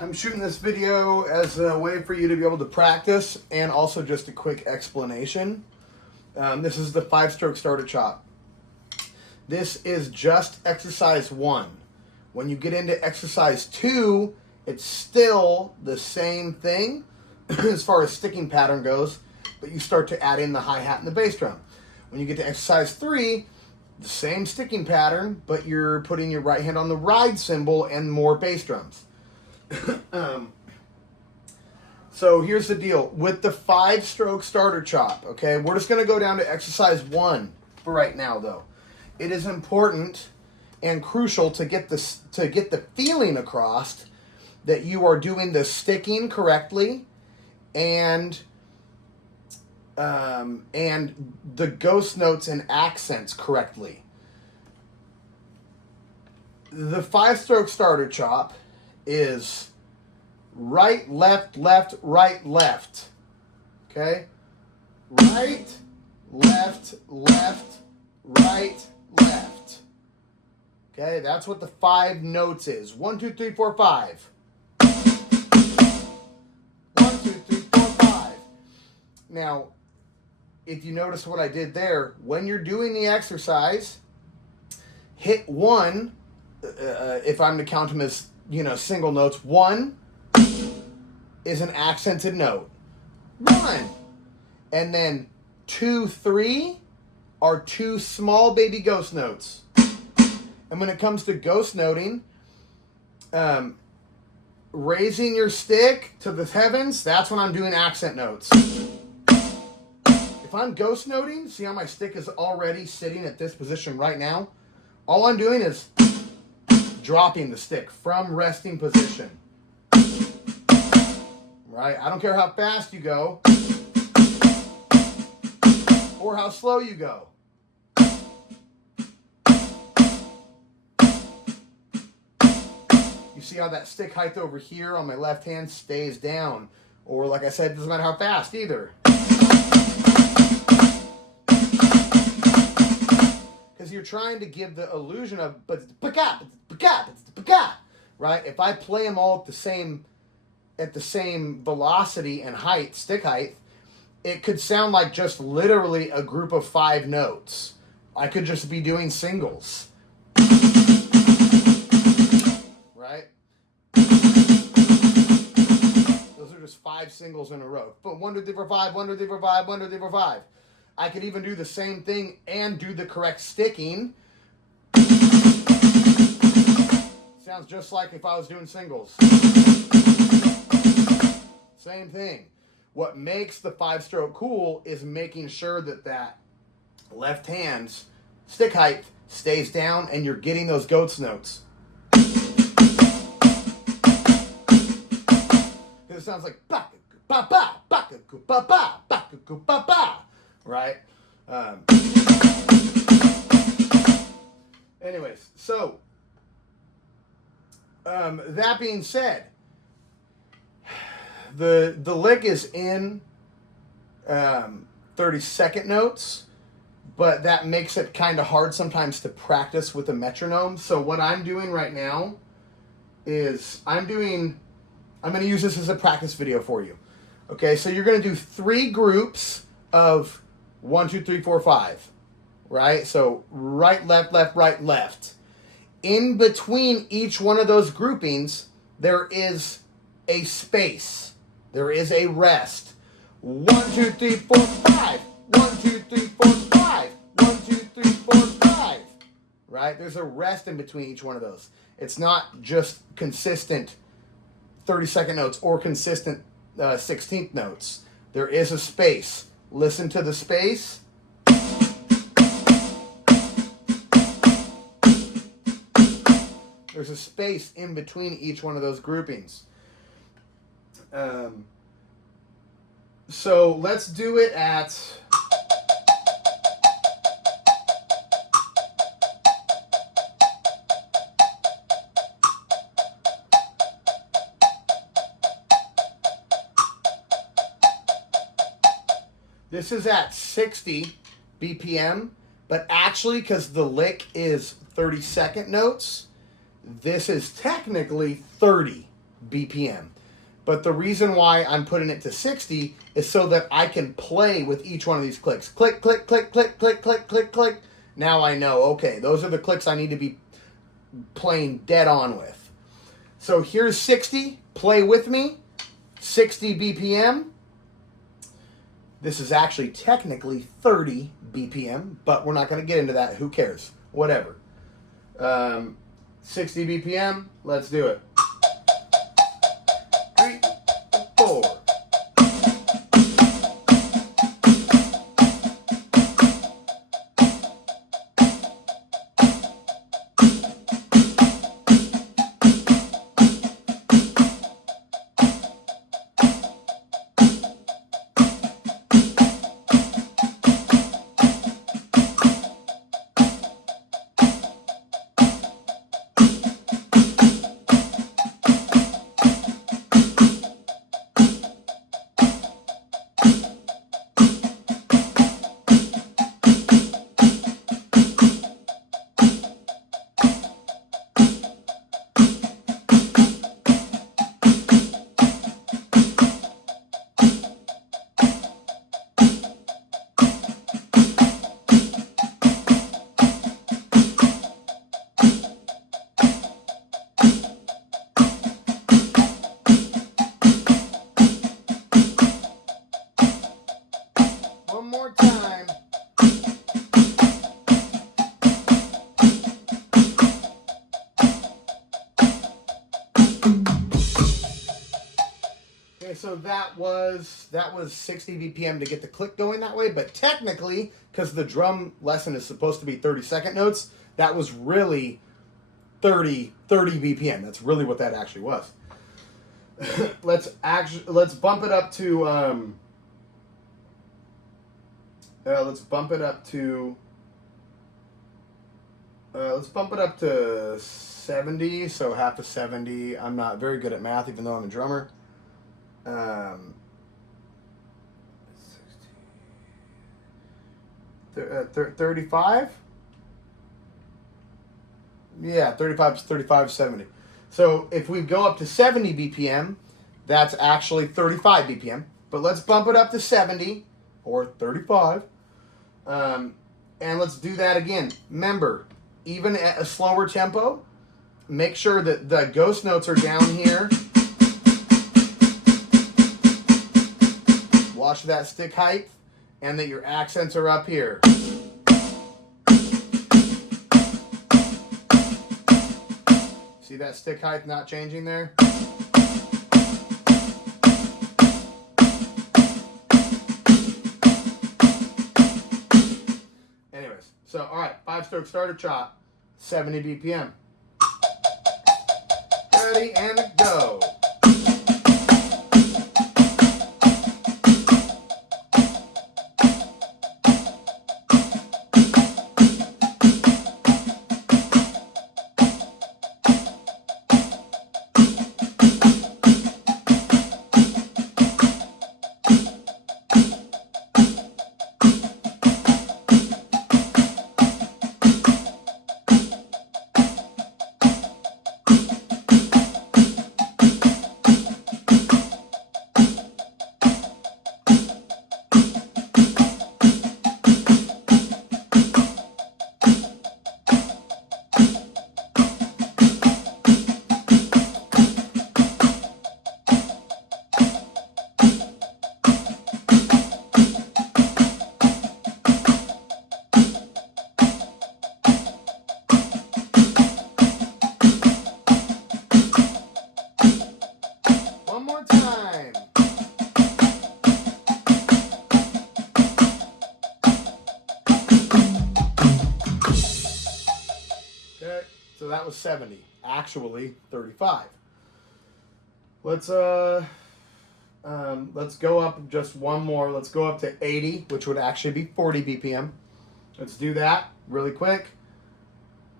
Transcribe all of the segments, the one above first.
I'm shooting this video as a way for you to be able to practice and also just a quick explanation. This is the 5-stroke starter chop. This is just exercise 1. When you get into exercise 2, it's still the same thing as far as sticking pattern goes, but you start to add in the hi-hat and the bass drum. When you get to exercise 3, the same sticking pattern, but you're putting your right hand on the ride cymbal and more bass drums. So here's the deal with the 5-stroke starter chop. Okay, we're just going to go down to exercise 1 for right now, though. It is important and crucial to get this, to get the feeling across that you are doing the sticking correctly and the ghost notes and accents correctly. The 5-stroke starter chop is right, left, left, right, left. Okay? Right, left, left, right, left. Okay, that's what the 5 notes is. 1, 2, 3, 4, 5. 1, 2, 3, 4, 5. Now, if you notice what I did there, when you're doing the exercise, hit 1, if I'm to count them as, single notes. 1 is an accented note. 1. And then 2, 3 are 2 small baby ghost notes. And when it comes to ghost noting, raising your stick to the heavens, that's when I'm doing accent notes. If I'm ghost noting, see how my stick is already sitting at this position right now? All I'm doing is dropping the stick from resting position. Right? I don't care how fast you go or how slow you go. You see how that stick height over here on my left hand stays down. Or like I said, it doesn't matter how fast either. Because you're trying to give the illusion of, right? If I play them all at the same velocity and height, stick height, it could sound like just literally a group of 5 notes. I could just be doing singles. Right? Those are just 5 singles in a row. But 1, 2, 3, 4, 5, 1, 2, 3, 4, 5, 1, 2, 3, 4, 5. I could even do the same thing and do the correct sticking. Sounds just like if I was doing singles. Same thing. What makes the 5-stroke cool is making sure that left hand's stick height stays down and you're getting those ghost notes. It sounds like ba ba ba ba ba ba ba ba ba, right? Anyways, so that being said, the lick is in 30-second notes, but that makes it kind of hard sometimes to practice with a metronome. So what I'm doing right now is I'm going to use this as a practice video for you. Okay, so you're going to do 3 groups of 1, 2, 3, 4, 5. Right? So right, left, left, right, left. In between each one of those groupings, there is a space. There is a rest. 1, 2, 3, 4, 5. 1, 2, 3, 4, 5. 1, 2, 3, 4, 5. Right? There's a rest in between each one of those. It's not just consistent 30-second notes or consistent 16th notes. There is a space. Listen to the space. There's a space in between each one of those groupings. So let's do it at... This is at 60 BPM, but actually, because the lick is 30-second notes, this is technically 30. BPM. But the reason why I'm putting it to 60 is so that I can play with each one of these clicks. Click, click, click, click, click, click, click, click. Now I know, okay, those are the clicks I need to be playing dead on with. So here's 60. Play with me. 60 BPM. This is actually technically 30 BPM, but we're not going to get into that. Who cares? Whatever. 60 BPM. Let's do it. 3, 4. One more time. Okay, so that was 60 BPM to get the click going that way, but technically, because the drum lesson is supposed to be 30-second notes, that was really 30 BPM. That's really what that actually was. Let's bump it up to let's bump it up to 70, so half of 70. I'm not very good at math, even though I'm a drummer. 35? Yeah, 35, 70. So if we go up to 70 BPM, that's actually 35 BPM. But let's bump it up to 70 or 35. And let's do that again. Remember, even at a slower tempo, make sure that the ghost notes are down here. Watch that stick height, and that your accents are up here. See that stick height not changing there? Anyways, so all right, 5-stroke starter chop, 70 BPM. Ready and go. So that was 70. Actually, 35. Let's go up just one more. Let's go up to 80, which would actually be 40 BPM. Let's do that really quick.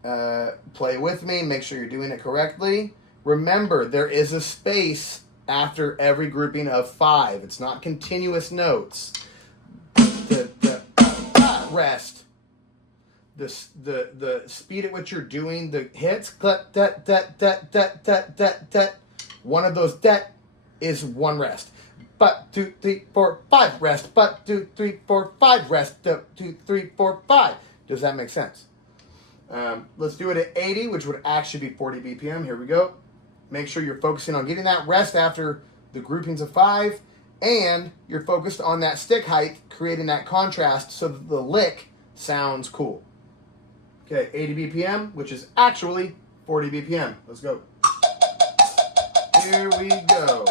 Play with me. Make sure you're doing it correctly. Remember, there is a space after every grouping of 5. It's not continuous notes. Rest. The speed at which you're doing the hits, One of those det is one rest. But 2, 3, 4, 5 rest. But 2, 3, 4, 5 rest. 2, 3, 4, 5. Does that make sense? Let's do it at 80, which would actually be 40 BPM. Here we go. Make sure you're focusing on getting that rest after the groupings of 5, and you're focused on that stick height, creating that contrast so that the lick sounds cool. Okay, 80 BPM, which is actually 40 BPM. Let's go. Here we go.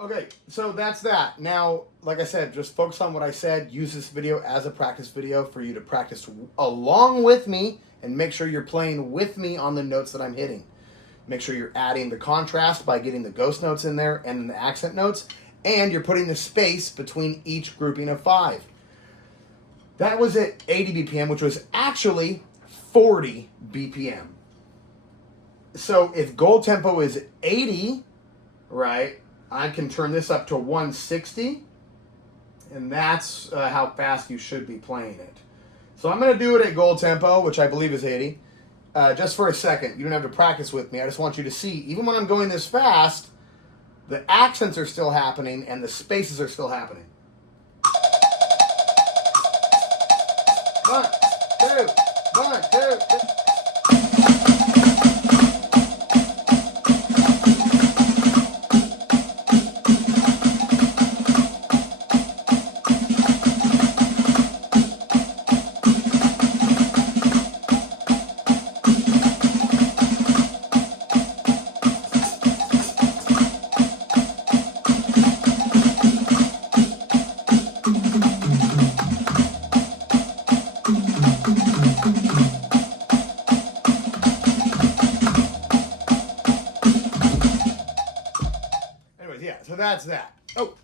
Okay, so that's that. Now, like I said, just focus on what I said. Use this video as a practice video for you to practice along with me and make sure you're playing with me on the notes that I'm hitting. Make sure you're adding the contrast by getting the ghost notes in there and then the accent notes, and you're putting the space between each grouping of 5. That was at 80 BPM, which was actually 40 BPM. So if goal tempo is 80, right, I can turn this up to 160, and that's how fast you should be playing it. So I'm going to do it at goal tempo, which I believe is 80. Just for a second, you don't have to practice with me. I just want you to see, even when I'm going this fast, the accents are still happening and the spaces are still happening. 1, 2, 1, 2, 3. Yeah, so that's that. Oh.